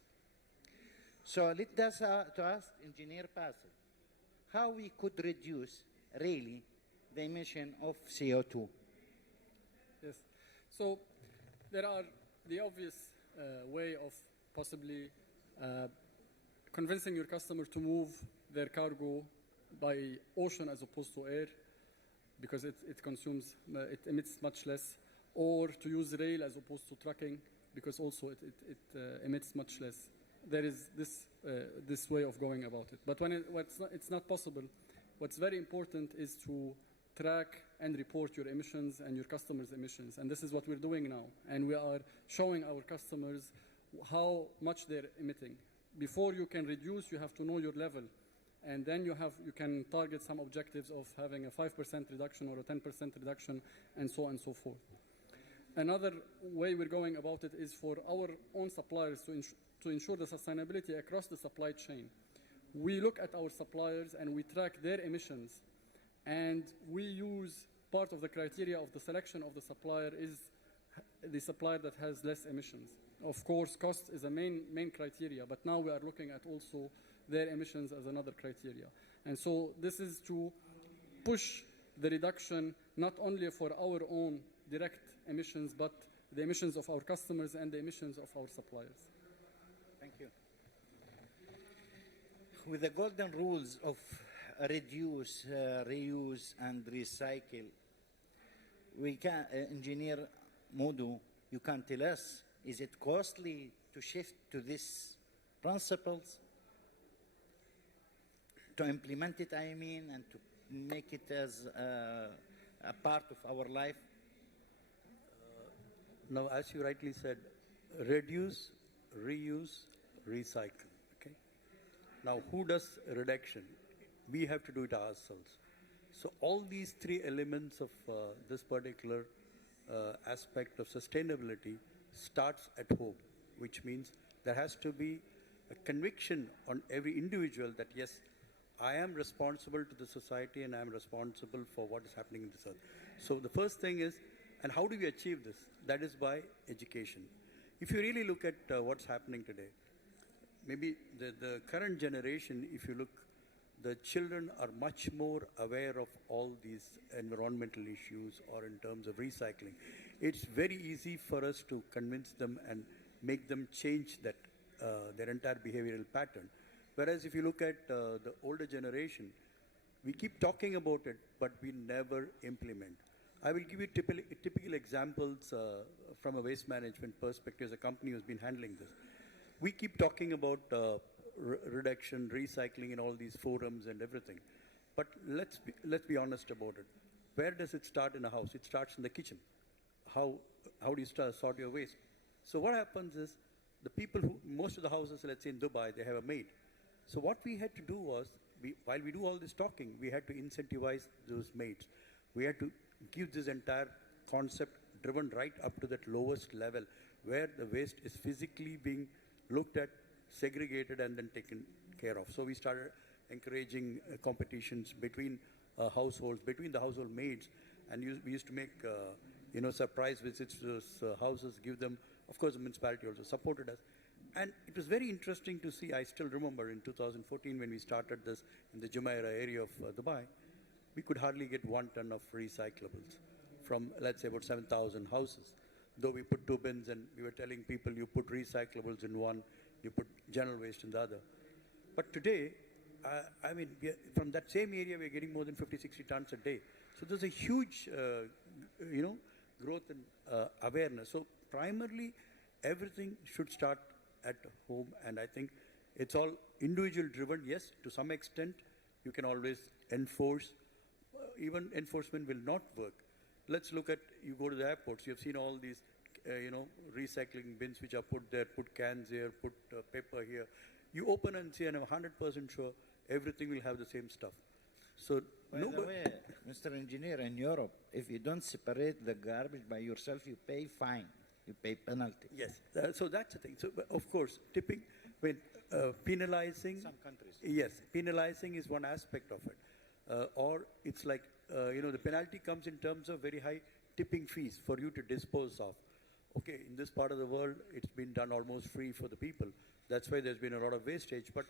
So let us to ask Engineer Bassel how we could reduce really the emission of CO2. Yes. So there are the obvious way of possibly convincing your customer to move their cargo by ocean as opposed to air, because it emits much less, or to use rail as opposed to trucking, because also it emits much less. There is this way of going about it. But when it's not possible, what's very important is to track and report your emissions and your customers' emissions. And this is what we're doing now. And we are showing our customers how much they're emitting. Before you can reduce, you have to know your level. and then you can target some objectives of having a 5% reduction or a 10% reduction, and so on and so forth. Another way we're going about it is for our own suppliers to ensure the sustainability across the supply chain. We look at our suppliers and we track their emissions, and we use part of the criteria of the selection of the supplier is the supplier that has less emissions. Of course, cost is a main criteria, but now we are looking at also their emissions as another criteria. And so this is to push the reduction not only for our own direct emissions, but the emissions of our customers and the emissions of our suppliers. Thank you. With the golden rules of reduce, reuse, and recycle, we can, Engineer Modu, you can tell us, is it costly to shift to these principles? To implement it, I mean, and to make it as a part of our life? Now, as you rightly said, reduce, reuse, recycle. Okay. Now, who does reduction? We have to do it ourselves. So all these three elements of this particular aspect of sustainability starts at home, which means there has to be a conviction on every individual that yes, I am responsible to the society and I am responsible for what is happening in this earth. So the first thing is, and how do we achieve this? That is by education. If you really look at what's happening today, maybe the current generation, if you look, the children are much more aware of all these environmental issues or in terms of recycling. It's very easy for us to convince them and make them change that their entire behavioral pattern. Whereas if you look at the older generation, we keep talking about it, but we never implement. I will give you typical examples from a waste management perspective as a company who's been handling this. We keep talking about reduction, recycling in all these forums and everything. But let's be honest about it. Where does it start in a house? It starts in the kitchen. How do you sort your waste? So what happens is the people who, most of the houses, let's say in Dubai, they have a maid. So what we had to do was, while we do all this talking, we had to incentivize those maids. We had to give this entire concept driven right up to that lowest level where the waste is physically being looked at, segregated, and then taken care of. So we started encouraging competitions between households, between the household maids, and we used to make surprise visits to those houses, give them, of course the municipality also supported us. And it was very interesting to see, I still remember in 2014 when we started this in the Jumeirah area of Dubai, we could hardly get 1 ton of recyclables from, let's say, about 7,000 houses. Though we put 2 bins and we were telling people you put recyclables in one, you put general waste in the other. But today, I mean, from that same area, we're getting more than 50, 60 tons a day. So there's a huge, growth in awareness. So primarily, everything should start at home, and I think it's all individual driven. Yes, to some extent, you can always enforce. Even enforcement will not work. Let's look at, you go to the airports, you have seen all these, recycling bins which are put there, put cans here, put paper here. You open and see, and I'm 100% sure everything will have the same stuff. So, by the way, Mr. Engineer, in Europe, if you don't separate the garbage by yourself, you pay fine, you pay penalty. Yes, so that's the thing. So, of course, penalizing. Some countries. Yes, penalizing is one aspect of it. Or it's like, the penalty comes in terms of very high tipping fees for you to dispose of. Okay, in this part of the world, it's been done almost free for the people. That's why there's been a lot of wastage. But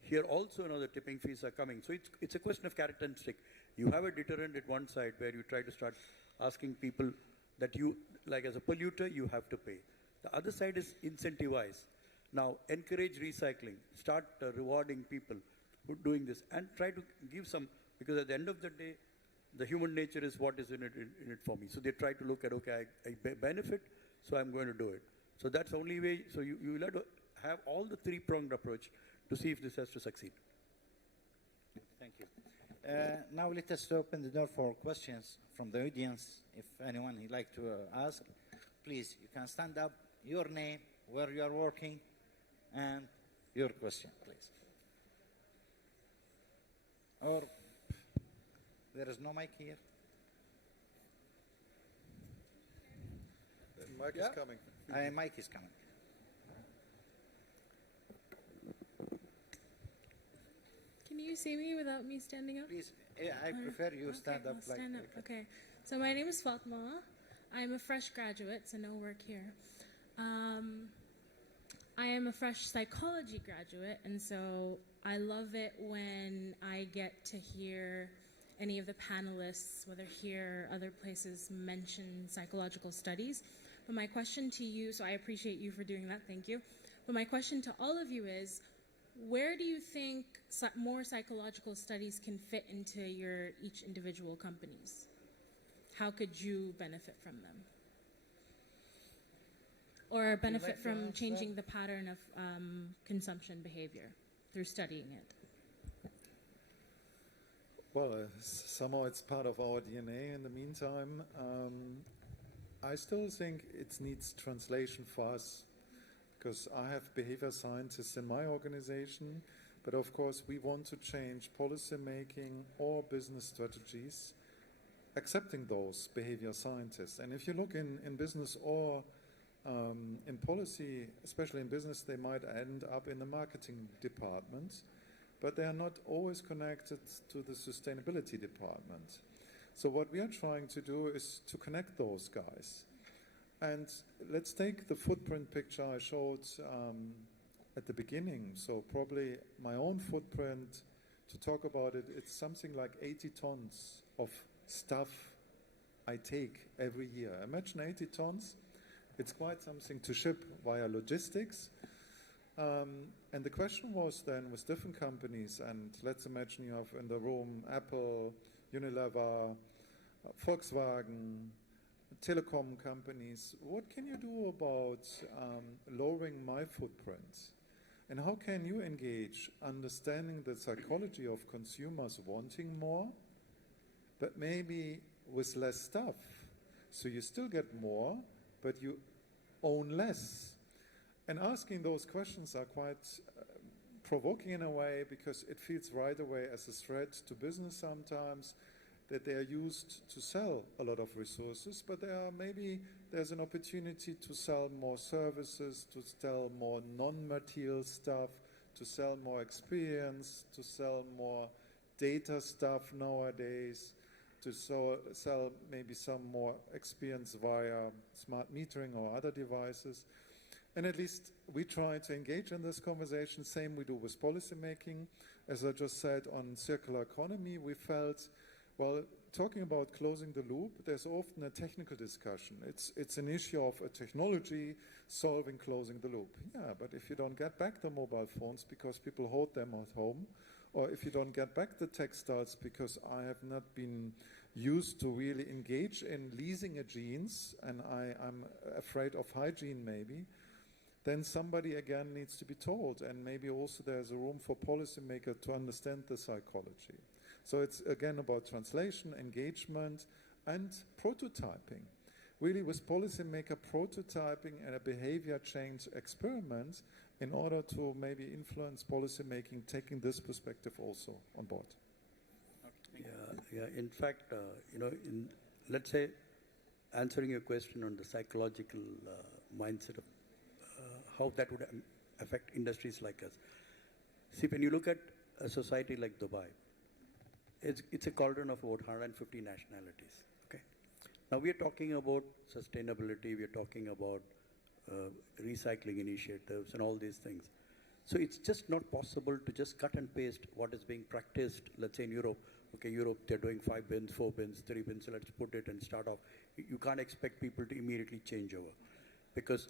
here also, the tipping fees are coming. So it's a question of carrot and stick. You have a deterrent at one side where you try to start asking people that you, like as a polluter, you have to pay. The other side is incentivize. Now, encourage recycling. Start rewarding people who are doing this. And try to give some, because at the end of the day, the human nature is what is in it for me. So they try to look at, okay, I benefit, so I'm going to do it. So that's the only way. So you will have to have all the three-pronged approach to see if this has to succeed. Thank you. Now let us open the door for questions from the audience. If anyone would like to ask, please, you can stand up, your name, where you are working, and your question, please. Or there is no mic here? The mic is coming. Mic is coming. Can you see me without me standing up? Please, I prefer you stand up. I'll stand up. Okay. So my name is Fatma. I'm a fresh graduate, so no work here. I am a fresh psychology graduate, and so I love it when I get to hear any of the panelists, whether here or other places, mention psychological studies. But my question to you, so I appreciate you for doing that, thank you. But my question to all of you is, where do you think more psychological studies can fit into your each individual companies? How could you benefit from them? Or benefit from changing the pattern of consumption behavior through studying it? Well, somehow it's part of our DNA in the meantime. I still think it needs translation for us, because I have behavior scientists in my organization, but of course we want to change policy making or business strategies, accepting those behavior scientists. And if you look in business or in policy, especially in business, they might end up in the marketing department, but they are not always connected to the sustainability department. So what we are trying to do is to connect those guys. And let's take the footprint picture I showed at the beginning. So probably my own footprint, to talk about it, it's something like 80 tons of stuff I take every year. Imagine 80 tons. It's quite something to ship via logistics. And the question was then with different companies, and let's imagine you have in the room Apple, Unilever, Volkswagen, telecom companies. What can you do about lowering my footprint? And how can you engage understanding the psychology of consumers wanting more, but maybe with less stuff? So you still get more, but you own less. And asking those questions are quite provoking in a way, because it feels right away as a threat to business sometimes, that they are used to sell a lot of resources, but there's an opportunity to sell more services, to sell more non-material stuff, to sell more experience, to sell more data stuff nowadays, to sell maybe some more experience via smart metering or other devices. And at least we try to engage in this conversation. Same we do with policy making. As I just said, on circular economy, we felt, well, talking about closing the loop, there's often a technical discussion. It's an issue of a technology solving closing the loop. Yeah, but if you don't get back the mobile phones because people hold them at home, or if you don't get back the textiles because I have not been used to really engage in leasing a jeans and I'm afraid of hygiene maybe, then somebody again needs to be told, and maybe also there's a room for policymakers to understand the psychology. So it's again about translation, engagement, and prototyping. Really with policymaker prototyping and a behavior change experiment in order to maybe influence policymaking, taking this perspective also on board. Yeah. In fact, let's say, answering your question on the psychological mindset of how that would affect industries like us. See, when you look at a society like Dubai, it's a cauldron of about 150 nationalities. Okay. Now we are talking about sustainability. We are talking about recycling initiatives and all these things. So it's just not possible to just cut and paste what is being practiced. Let's say in Europe. Okay, Europe, they're doing 5 bins, 4 bins, 3 bins. So let's put it and start off. You can't expect people to immediately change over, because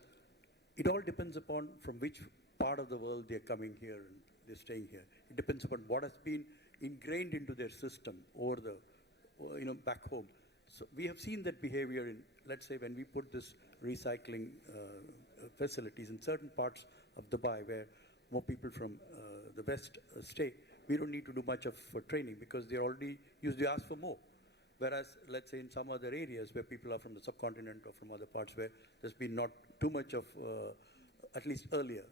it all depends upon from which part of the world they're coming here and they're staying here. It depends upon what has been ingrained into their system over the, back home. So we have seen that behavior in, let's say, when we put this recycling facilities in certain parts of Dubai where more people from the West stay. We don't need to do much of training because they're already used to ask for more. Whereas, let's say, in some other areas where people are from the subcontinent or from other parts where there's been not too much of, at least earlier,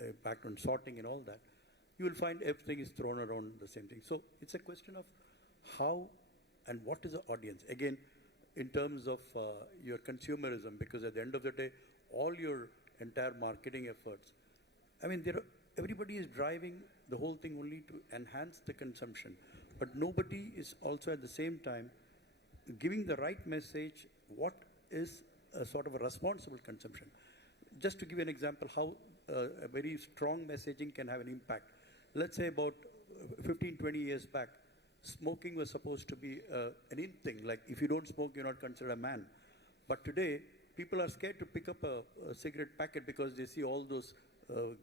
impact on sorting and all that, you will find everything is thrown around the same thing. So it's a question of how and what is the audience. Again, in terms of your consumerism, because at the end of the day, all your entire marketing efforts, I mean, everybody is driving the whole thing only to enhance the consumption, but nobody is also at the same time giving the right message, what is a sort of a responsible consumption. Just to give you an example, how a very strong messaging can have an impact. Let's say about 15, 20 years back, smoking was supposed to be an in thing, like if you don't smoke, you're not considered a man. But today, people are scared to pick up a cigarette packet because they see all those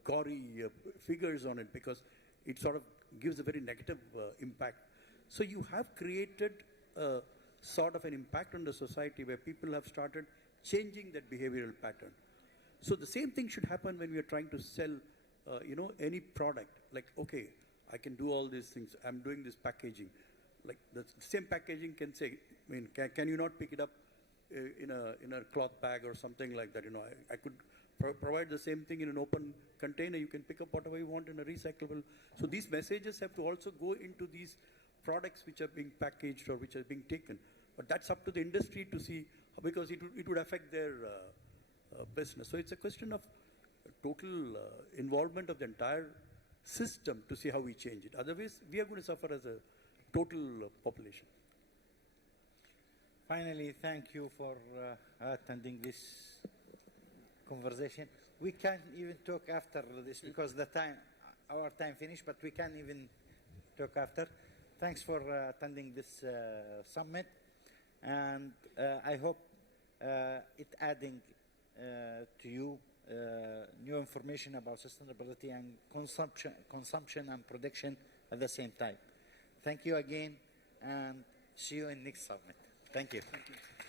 gory figures on it, because it sort of gives a very negative impact. So you have created a sort of an impact on the society where people have started changing that behavioral pattern. So the same thing should happen when we are trying to sell, any product. Like, okay, I can do all these things. I'm doing this packaging. Like the same packaging can say, I mean, can you not pick it up in a cloth bag or something like that? I could provide the same thing in an open container. You can pick up whatever you want in a recyclable. So these messages have to also go into these products which are being packaged or which are being taken. But that's up to the industry to see, because it would affect their business. So it's a question of total involvement of the entire system to see how we change it. Otherwise, we are going to suffer as a total population. Finally, thank you for attending this conversation. We can't even talk after this because our time finished, but we can't even talk after. Thanks for attending this summit, and I hope it adding to you new information about sustainability and consumption and production at the same time. Thank you again, and see you in next summit. Thank you. Thank you.